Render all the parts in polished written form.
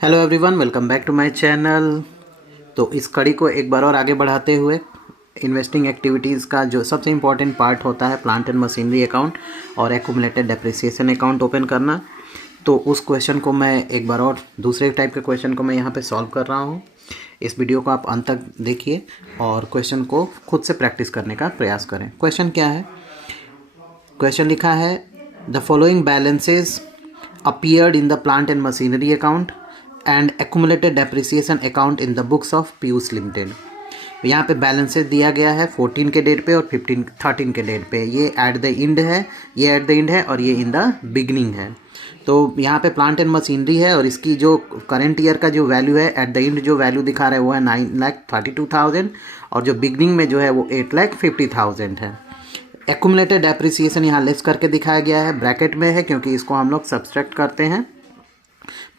Hello everyone, welcome back to my channel. तो इस कड़ी को एक बार और आगे बढ़ाते हुए इन्वेस्टिंग एक्टिविटीज़ का जो सबसे इम्पॉर्टेंट पार्ट होता है प्लांट एंड मशीनरी अकाउंट और एक्यूमुलेटेड डेप्रिसिएशन अकाउंट ओपन करना, तो उस क्वेश्चन को मैं एक बार और दूसरे टाइप के क्वेश्चन को मैं यहाँ पे सॉल्व कर रहा हूँ। इस वीडियो को आप अंत तक देखिए और क्वेश्चन को खुद से प्रैक्टिस करने का प्रयास करें। क्वेश्चन क्या है? क्वेश्चन लिखा है the following balances appeared in the plant and machinery account and accumulated depreciation account in the books of Piyush limited. यहाँ पे बैलेंसेस दिया गया है 14 के डेट पे और 13 के डेट पे। ये एट द एंड है, ये एट द एंड है और ये इन द बिगनिंग है। तो यहाँ पे प्लांट एंड मशीनरी है और इसकी जो करंट ईयर का जो वैल्यू है एट द एंड जो वैल्यू दिखा रहा है वो है 9,32,000 और जो बिगनिंग में जो है वो 8,50,000 है। एक्यूमुलेटेड डेप्रिसिएशन यहाँ लेस करके दिखाया गया है, ब्रैकेट में है क्योंकि इसको हम लोग सब्सट्रैक्ट करते हैं।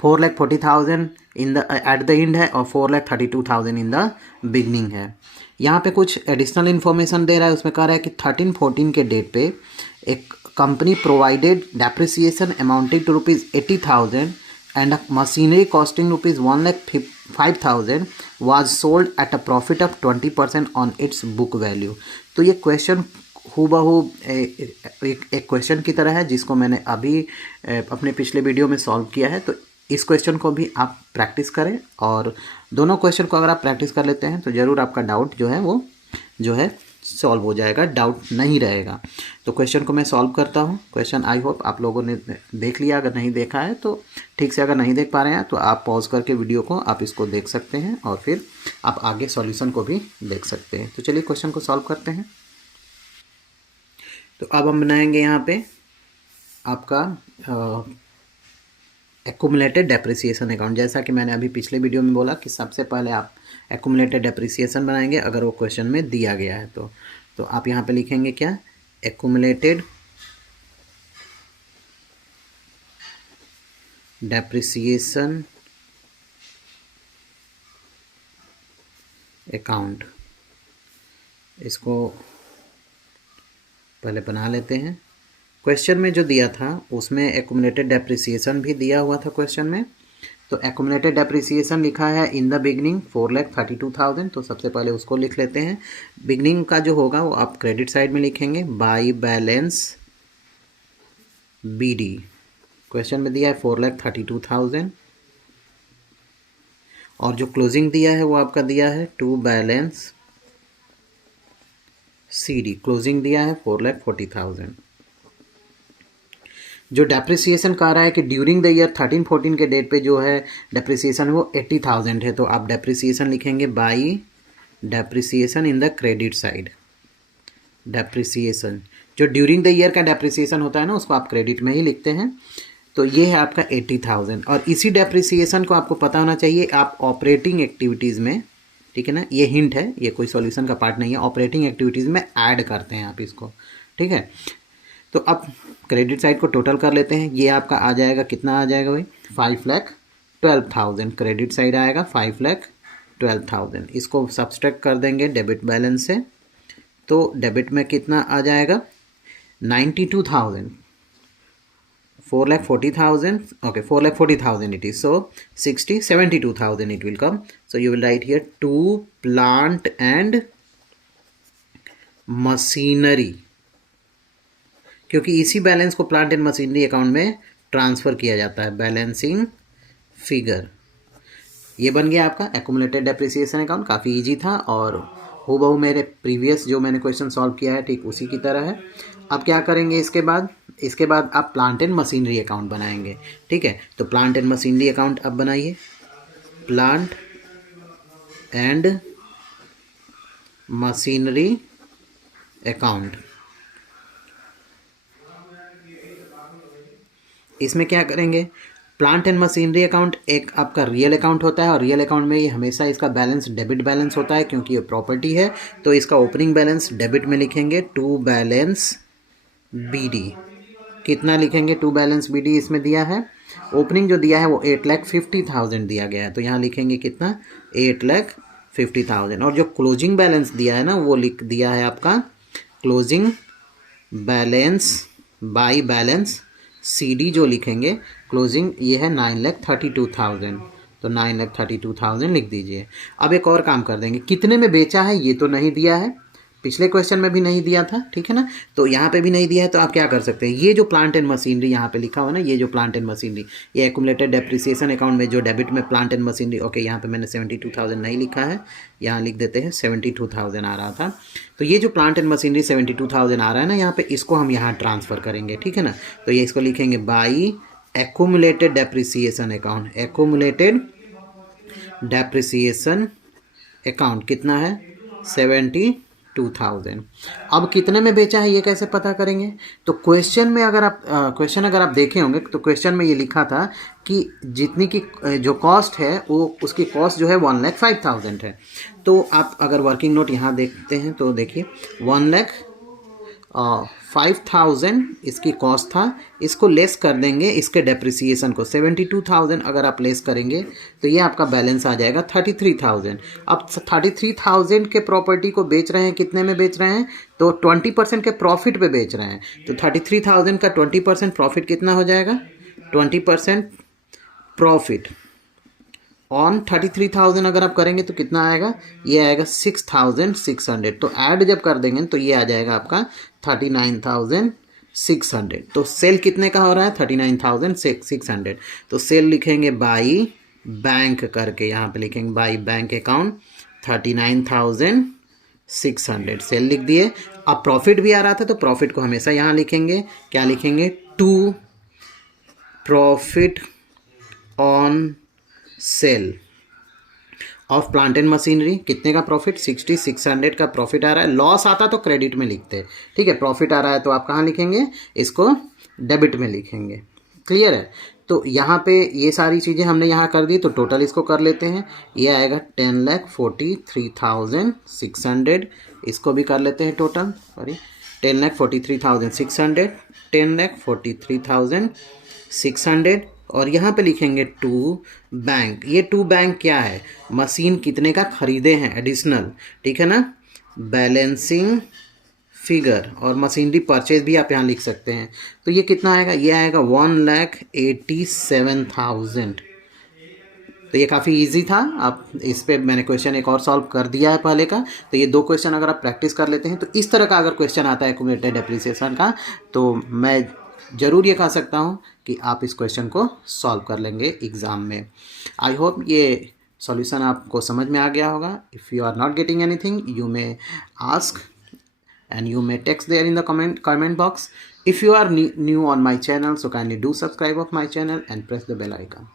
4,40,000 in the at the end है और 4,32,000 इन द बिगनिंग है। यहाँ पे कुछ एडिशनल इन्फॉर्मेशन दे रहा है, उसमें कह रहा है कि 13-14 के डेट पे एक company provided depreciation amounting to ₹80,000 and a machinery costing ₹1,05,000 was sold at a profit of 20% on its book value। तो ये क्वेश्चन हूबहू एक क्वेश्चन की तरह है जिसको मैंने अभी अपने पिछले वीडियो में सॉल्व किया है। तो इस क्वेश्चन को भी आप प्रैक्टिस करें और दोनों क्वेश्चन को अगर आप प्रैक्टिस कर लेते हैं तो ज़रूर आपका डाउट जो है वो जो है सॉल्व हो जाएगा, डाउट नहीं रहेगा। तो क्वेश्चन को मैं सॉल्व करता हूँ। क्वेश्चन आई होप आप लोगों ने देख लिया, अगर नहीं देखा है तो ठीक से, अगर नहीं देख पा रहे हैं तो आप पॉज करके वीडियो को आप इसको देख सकते हैं और फिर आप आगे सॉल्यूशन को भी देख सकते हैं। तो चलिए क्वेश्चन को सॉल्व करते हैं। तो अब हम बनाएंगे यहाँ पे आपका एक्यूमुलेटेड डेप्रिसिएशन अकाउंट। जैसा कि मैंने अभी पिछले वीडियो में बोला कि सबसे पहले आप एक्यूमुलेटेड डेप्रिसिएशन बनाएंगे अगर वो क्वेश्चन में दिया गया है तो आप यहाँ पे लिखेंगे क्या? Accumulated depreciation account. इसको पहले बना लेते हैं। क्वेश्चन में जो दिया था उसमें एक्यूमुलेटेड डेप्रिसिएशन भी दिया हुआ था क्वेश्चन में। तो एक्यूमुलेटेड डेप्रिसिएशन लिखा है इन द बिगनिंग 4,32,000। तो सबसे पहले उसको लिख लेते हैं। बिगनिंग का जो होगा वो आप क्रेडिट साइड में लिखेंगे बाय बैलेंस बीडी। क्वेश्चन में दिया है 4,32,000 और जो क्लोजिंग दिया है वो आपका दिया है टू बैलेंस सीडी। क्लोजिंग दिया है 4,40,000। जो डेप्रिसिएशन कह रहा है कि ड्यूरिंग द ईयर 13-14 के डेट पे जो है डेप्रिसिएशन वो 80,000 है। तो आप डेप्रिसिएशन लिखेंगे by depreciation in the credit side. Depreciation जो ड्यूरिंग द ईयर का डेप्रिसिएशन होता है ना उसको आप क्रेडिट में ही लिखते हैं। तो ये है आपका 80,000 और इसी डेप्रिसिएशन को आपको पता होना चाहिए आप ऑपरेटिंग एक्टिविटीज़ में, ठीक है ना, ये हिंट है, ये कोई सॉल्यूशन का पार्ट नहीं है, ऑपरेटिंग एक्टिविटीज़ में ऐड करते हैं आप इसको, ठीक है। तो अब क्रेडिट साइड को टोटल कर लेते हैं। ये आपका आ जाएगा, कितना आ जाएगा भाई? 5,12,000 क्रेडिट साइड आएगा, 5,12,000। इसको सब्सट्रैक्ट कर देंगे डेबिट बैलेंस से। तो डेबिट में कितना आ जाएगा? 92,000। 4,40,000, okay, 4,40,000 it is. So 72,000 it will come. So you will write here to plant and machinery, क्योंकि इसी बैलेंस को प्लांट एंड मशीनरी अकाउंट में ट्रांसफ़र किया जाता है, बैलेंसिंग फिगर। ये बन गया आपका एक्यूमुलेटेड डेप्रिसिएशन अकाउंट। काफ़ी इजी था और हूबहू मेरे प्रीवियस जो मैंने क्वेश्चन सॉल्व किया है ठीक उसी की तरह है। अब क्या करेंगे इसके बाद आप प्लांट एंड मशीनरी अकाउंट बनाएंगे, ठीक है। तो प्लांट एंड मशीनरी अकाउंट अब बनाइए। प्लांट एंड मशीनरी अकाउंट, इसमें क्या करेंगे? प्लांट एंड मशीनरी अकाउंट एक आपका रियल अकाउंट होता है और रियल अकाउंट में ये हमेशा इसका बैलेंस डेबिट बैलेंस होता है क्योंकि ये प्रॉपर्टी है। तो इसका ओपनिंग बैलेंस डेबिट में लिखेंगे टू बैलेंस बीडी। कितना लिखेंगे? टू बैलेंस बीडी इसमें दिया है। ओपनिंग जो दिया है वो 8,50,000 दिया गया है, तो यहाँ लिखेंगे कितना? 8,50,000। और जो क्लोजिंग बैलेंस दिया है ना वो लिख दिया है आपका closing balance by balance CD जो लिखेंगे क्लोजिंग, ये है 9,32,000। तो 9,32,000 लिख दीजिए। अब एक और काम कर देंगे, कितने में बेचा है ये तो नहीं दिया है, पिछले क्वेश्चन में भी नहीं दिया था, ठीक है ना, तो यहाँ पे भी नहीं दिया है। तो आप क्या कर सकते हैं, ये जो प्लांट एंड मशीनरी यहाँ पे लिखा हुआ है ना, ये जो प्लांट एंड मशीनरी, ये एक्यूमुलेटेड डेप्रिसिएशन अकाउंट में जो डेबिट में प्लांट एंड मशीनरी, ओके यहाँ पे मैंने 72,000 नहीं लिखा है, यहाँ लिख देते हैं 72,000 आ रहा था। तो ये जो प्लांट एंड मशीनरी 72,000 आ रहा है ना यहाँ पे, इसको हम यहाँ ट्रांसफ़र करेंगे, ठीक है ना। तो ये इसको लिखेंगे by accumulated depreciation account, accumulated depreciation account कितना है 72,000। अब कितने में बेचा है ये कैसे पता करेंगे, तो क्वेश्चन में अगर आप देखे होंगे तो क्वेश्चन में ये लिखा था कि जितनी की जो कॉस्ट है वो उसकी कॉस्ट जो है 1,05,000 है। तो आप अगर वर्किंग नोट यहाँ देखते हैं तो देखिए 1,05,000 इसकी कॉस्ट था, इसको लेस कर देंगे इसके डेप्रिसिएशन को 72,000 अगर आप लेस करेंगे तो ये आपका बैलेंस आ जाएगा 33,000। अब 33,000 के प्रॉपर्टी को बेच रहे हैं, कितने में बेच रहे हैं, तो 20% के प्रॉफिट पे बेच रहे हैं। तो 33,000 का 20% प्रॉफिट कितना हो जाएगा, 20% प्रॉफिट ऑन 33,000 अगर आप करेंगे तो कितना आएगा, ये आएगा 6,600। तो ऐड जब कर देंगे तो ये आ जाएगा आपका 39,600। तो सेल कितने का हो रहा है 39,600। तो सेल लिखेंगे बाई बैंक करके, यहाँ पे लिखेंगे बाई बैंक अकाउंट 39,600 सेल लिख दिए। अब प्रॉफिट भी आ रहा था तो प्रॉफिट को हमेशा यहाँ लिखेंगे, क्या लिखेंगे, to profit on sale of plant and machinery, कितने का प्रॉफिट 6600 का प्रॉफिट आ रहा है। लॉस आता तो क्रेडिट में लिखते हैं, ठीक है, प्रॉफिट आ रहा है तो आप कहाँ लिखेंगे, इसको डेबिट में लिखेंगे, क्लियर है। तो यहाँ पे ये सारी चीज़ें हमने यहाँ कर दी, तो टोटल इसको कर लेते हैं, ये आएगा 10,43,600, इसको भी कर लेते हैं टोटल, सॉरी 10,43,600, 10,43,600 और यहाँ पे लिखेंगे टू बैंक। ये टू बैंक क्या है, मशीन कितने का खरीदे हैं एडिशनल, ठीक है ना, बैलेंसिंग फिगर और मशीनरी परचेज भी आप यहाँ लिख सकते हैं। तो ये कितना आएगा, ये आएगा 1,87,000। तो ये काफ़ी इजी था, आप इस पे मैंने क्वेश्चन एक और सॉल्व कर दिया है पहले का। तो ये दो क्वेश्चन अगर आप प्रैक्टिस कर लेते हैं तो इस तरह का अगर क्वेश्चन आता है एक्यूमुलेटेड डेप्रिसिएशन का, तो मैं ज़रूर ये कह सकता हूँ कि आप इस क्वेश्चन को सॉल्व कर लेंगे एग्ज़ाम में। आई होप ये सॉल्यूशन आपको समझ में आ गया होगा। If you are not getting anything you may ask and you may text there in the comment box. If you are new on my channel, so kindly do subscribe of my channel and press the bell icon.